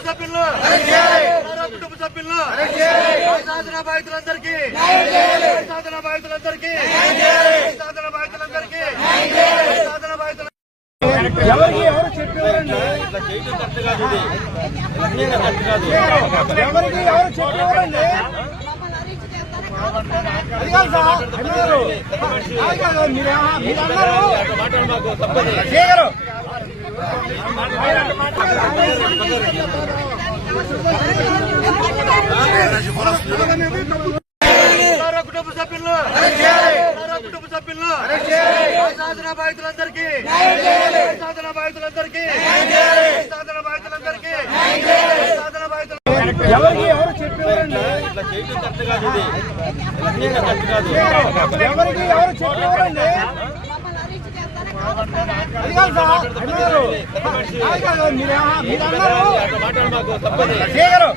కుటుంబ సభ్యులు సారా కుటుంబ సాధన బాధితులందరికీ సాధన బాధితులందరికీ సాధన బాధితులందరికీ సాధన బాధితులు ఎవరికి ఎవరు చెప్పేవారండి ఎవరికి ఎవరు చెప్పేవారండి అది కాదు సార్ అన్నారు. అది కాదు, మీరు మీరు అన్నారు. కుటుంబ సభ్యులు కుటుంబ సభ్యులు సాధన బాధితులందరికీ సాధన బాధితులందరికీ సాధన బాధితులందరికీ సాధన బాధితులు ఎవరికి ఎవరు చెప్పేవారండి? ఎవరికి ఎవరు చెప్పేవారండి అది కాదు సార్ మీరు మీరు అన్నారు చేయగలరు